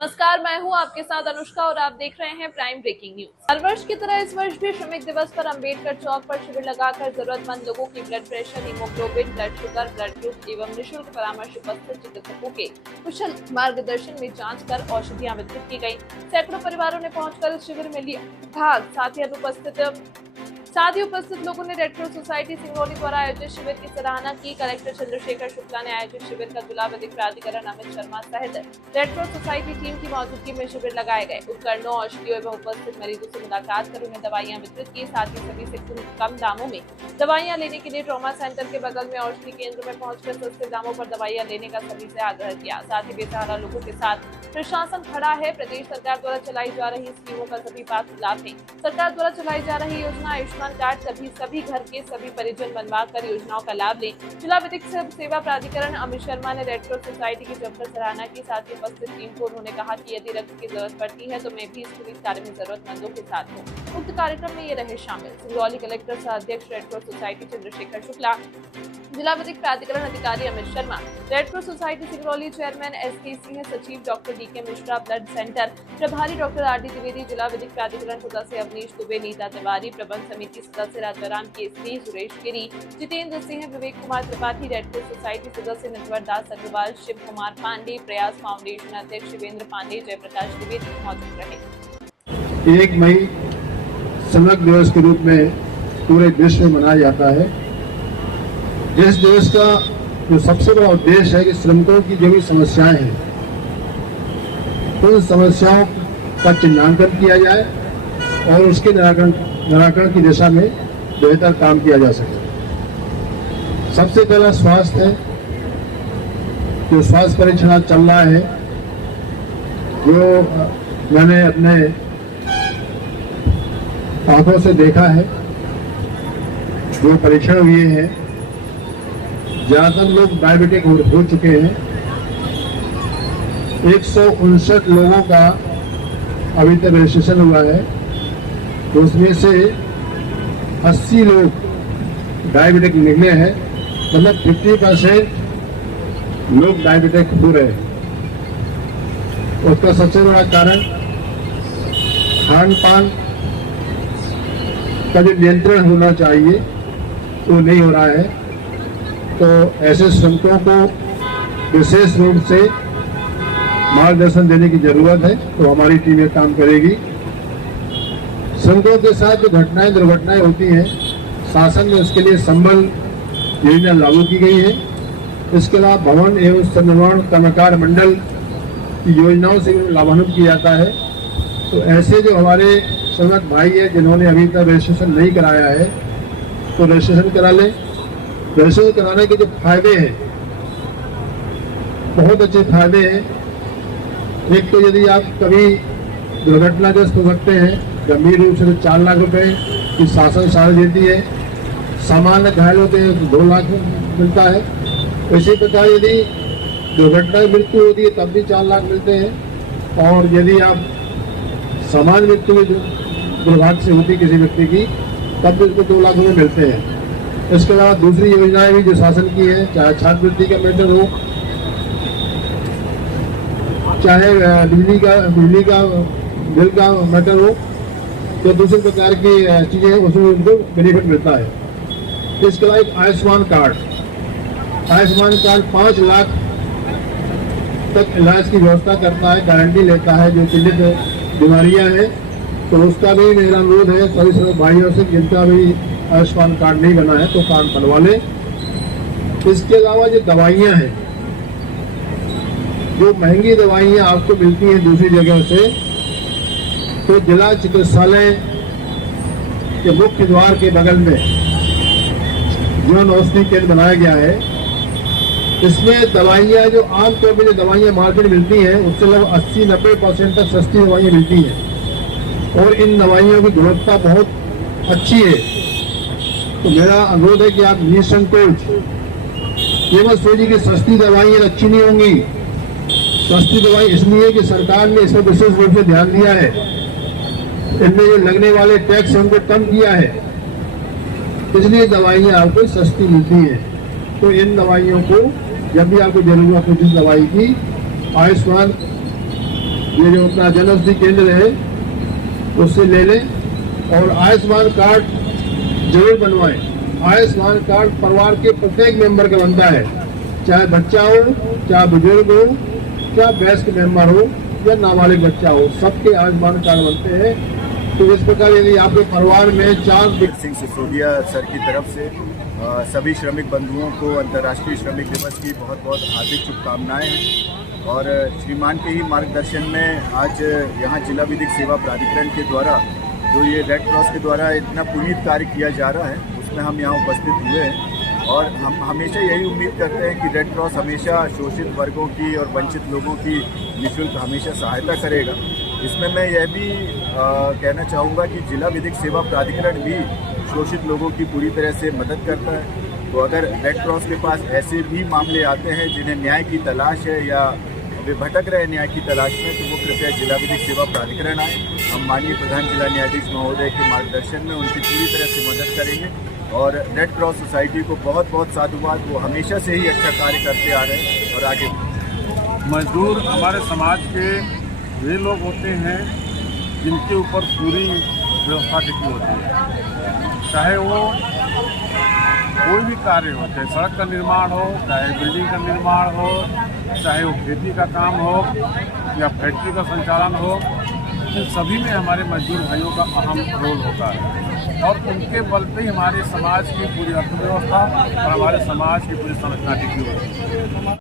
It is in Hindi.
नमस्कार, मैं हूं आपके साथ अनुष्का और आप देख रहे हैं प्राइम ब्रेकिंग न्यूज। हर वर्ष की तरह इस वर्ष भी श्रमिक दिवस पर अंबेडकर चौक पर शिविर लगाकर जरूरतमंद लोगों की blood pressure, haemoglobin, blood sugar, blood group एवं निःशुल्क परामर्श उपस्थित चिकित्सकों के कुशल मार्गदर्शन में जांच कर औषधियां वितरित की गयी। सैकड़ों परिवारों ने पहुंचकर इस शिविर में लिया भाग। साथ ही उपस्थित लोगों ने रेड क्रॉस सोसाइटी सिंगरौली द्वारा आयोजित शिविर की सराहना की। कलेक्टर चंद्रशेखर शुक्ला ने आयोजित शिविर का जिला विधिक प्राधिकरण अमित शर्मा सहित रेड क्रॉस सोसाइटी टीम की मौजूदगी में शिविर लगाए गए। उपकरणों, औषधियों एवं उपस्थित मरीजों से मुलाकात कर उन्हें दवाइयां वितरित की। साथ ही सभी से कम दामों में दवाइयां लेने के लिए ट्रॉमा सेंटर के बगल में औषधि केंद्र में पहुंचकर सस्ते दामों पर दवाइयां लेने का सभी से आग्रह किया। साथ ही बेसहारा लोगों के साथ प्रशासन खड़ा है। प्रदेश सरकार द्वारा चलाई जा रही स्कीमों का सभी पात्र लाभ लें। सरकार द्वारा चलाई जा रही योजना आयुष्मान कार्ड सभी घर के सभी परिजन बनवा कर योजनाओं का लाभ लें। जिला विधिक सेवा प्राधिकरण अमित शर्मा ने रेड क्रॉस सोसाइटी की जमकर सराहना की। साथ ही उपस्थित टीम को उन्होंने कहा कि यदि रक्त की जरूरत पड़ती है तो मैं भी इस पुलिस कार्य में जरूरतमंदों के साथ हूँ। उक्त कार्यक्रम में ये रहे शामिल सिंगरौली कलेक्टर सह अध्यक्ष red cross society Chandrashekhar Shukla, जिला विधिक प्राधिकरण अधिकारी Amit Sharma, red cross society Singrauli chairman S K. Singh, सचिव doctor D K. Mishra, blood centre प्रभारी डॉक्टर आर.डी. द्विवेदी, जिला विधिक प्राधिकरण सदस्य अवनीश दुबे, नीता तिवारी, प्रबंध समिति सदस्य Rajaram Kesari, Suresh Giri, Jitendra Singh, Vivek Kumar Tripathi, red cross society सदस्य नटवर दास अग्रवाल, शिव कुमार पांडे, प्रयास फाउंडेशन अध्यक्ष शिवेंद्र पांडे, जयप्रकाश द्विवेदी मौजूद रहे। 1 मई श्रमिक दिवस के रूप में पूरे विश्व में मनाया जाता है। इस दिवस का जो सबसे बड़ा उद्देश्य है कि श्रमिकों की जो भी समस्याएं हैं उन समस्याओं का चिन्हांकन किया जाए और उसके निराकरण की दिशा में बेहतर काम किया जा सके। सबसे पहला स्वास्थ्य है। जो स्वास्थ्य परीक्षण चल रहा है, जो मैंने अपने आंखों से देखा है, जो परीक्षण हुए हैं, ज्यादातर लोग डायबिटिक हो चुके हैं। 159 लोगों का अभी तक रजिस्ट्रेशन हुआ है, तो उसमें से 80 लोग डायबिटिक निकले हैं। मतलब 50% लोग डायबिटिक हो रहे हैं। उसका सबसे बड़ा कारण खान पान का जो नियंत्रण होना चाहिए वो नहीं हो रहा है। तो ऐसे श्रमिकों को विशेष रूप से मार्गदर्शन देने की जरूरत है। तो हमारी टीम ये काम करेगी। श्रमिकों के साथ जो घटनाएं दुर्घटनाएं होती हैं, शासन ने उसके लिए संबल योजना लागू की गई है। इसके अलावा भवन एवं निर्माण कर्मकार मंडल की योजनाओं से लाभान्वित किया जाता है। तो ऐसे जो हमारे श्रमिक भाई है जिन्होंने अभी तक रजिस्ट्रेशन नहीं कराया है, तो रजिस्ट्रेशन करा लें। रजिस्ट्रेशन कराने के जो फायदे हैं, बहुत अच्छे फायदे हैं। एक तो यदि आप कभी दुर्घटनाग्रस्त हो सकते हैं, गंभीर रूप से तो 4 लाख रुपए की शासन सहायता देती है। सामान्य घायल होते हैं तो 2 लाख मिलता है। इसी प्रकार यदि दुर्घटना मृत्यु होती है तब भी 4 लाख मिलते हैं। और यदि आप सामान्य मृत्यु दुर्भाग्य से होती किसी व्यक्ति की, तब भी उसको 2 लाख रुपए मिलते हैं। इसके अलावा दूसरी योजनाएं भी जो शासन की है, चाहे छात्रवृत्ति का मैटर हो, चाहे बिजली का बिल का मैटर हो, तो दूसरे प्रकार की चीजें उसमें उनको बेनिफिट मिलता है। इसके अलावा एक आयुष्मान कार्ड 5 लाख तक इलाज की व्यवस्था करता है, गारंटी लेता है। जो चिन्हित बीमारियां हैं, तो उसका भी मेरा अनुरोध है सभी श्रमिक भाइयों से, जिनका भी आयुष्मान कार्ड नहीं बना है तो कार्ड बनवा लें। इसके अलावा जो दवाइयां हैं, जो महंगी दवाइयां आपको मिलती हैं दूसरी जगह से, तो जिला चिकित्सालय के मुख्य द्वार के बगल में जन औषधि केंद्र बनाया गया है। इसमें दवाइयां जो आमतौर पर जो दवाइयां मार्केट में मिलती हैं, उससे लगभग 80-90% तक सस्ती दवाइयां मिलती हैं और इन दवाइयों की गुणवत्ता बहुत अच्छी है। तो मेरा अनुरोध है कि आप निसंकोच ये मत सोचिए कि सस्ती दवाइयां अच्छी नहीं होंगी। सस्ती दवाई इसलिए कि सरकार ने इस पर विशेष रूप से ध्यान दिया है। इनमें जो लगने वाले टैक्स उनको कम किया है, इसलिए दवाइयां आपको सस्ती मिलती हैं। तो इन दवाइयों को जब भी आपको जरूरत हो जिस दवाई की, आयुष्मान ये जो अपना जन औषधि केंद्र है उससे ले लें और आयुष्मान कार्ड जरूर बनवाएं। आयुष्मान कार्ड परिवार के प्रत्येक मेंबर का बनता है, चाहे बच्चा हो, चाहे बुजुर्ग हो, चाहे वयस्क मेंबर हो या नाबालिग बच्चा हो, सबके आयुष्मान कार्ड बनते हैं। तो इस प्रकार यदि आपके परिवार में 4 सिंह सिसोदिया सर की तरफ से सभी श्रमिक बंधुओं को अंतर्राष्ट्रीय श्रमिक दिवस की बहुत बहुत हार्दिक शुभकामनाएं हैं। और श्रीमान के ही मार्गदर्शन में आज यहाँ जिला विधिक सेवा प्राधिकरण के द्वारा जो ये रेड क्रॉस के द्वारा इतना पुनीत कार्य किया जा रहा है उसमें हम यहाँ उपस्थित हुए हैं। और हम हमेशा यही उम्मीद करते हैं कि रेड क्रॉस हमेशा शोषित वर्गों की और वंचित लोगों की निःशुल्क हमेशा सहायता करेगा। इसमें मैं यह भी कहना चाहूँगा कि जिला विधिक सेवा प्राधिकरण भी शोषित लोगों की पूरी तरह से मदद करता है। तो अगर रेड क्रॉस के पास ऐसे भी मामले आते हैं जिन्हें न्याय की तलाश है या वे भटक रहे न्याय की तलाश में, तो वो कृपया जिला विधिक सेवा प्राधिकरण आए। हम माननीय प्रधान जिला न्यायाधीश महोदय के मार्गदर्शन में उनकी पूरी तरह से मदद करेंगे। और रेड क्रॉस सोसाइटी को बहुत बहुत साधुवाद, वो हमेशा से ही अच्छा कार्य करते आ रहे हैं और आगे। मजदूर हमारे समाज के वे लोग होते हैं जिनके ऊपर पूरी व्यवस्था टिकी होती है, चाहे वो कोई भी कार्य हो, चाहे सड़क का निर्माण हो, चाहे बिल्डिंग का निर्माण हो, चाहे वो खेती का काम हो या फैक्ट्री का संचालन हो, इन सभी में हमारे मजदूर भाइयों का अहम रोल होता है। और उनके बल पे ही हमारे समाज की पूरी अर्थव्यवस्था और हमारे समाज की पूरी संरचना टिकी होती है।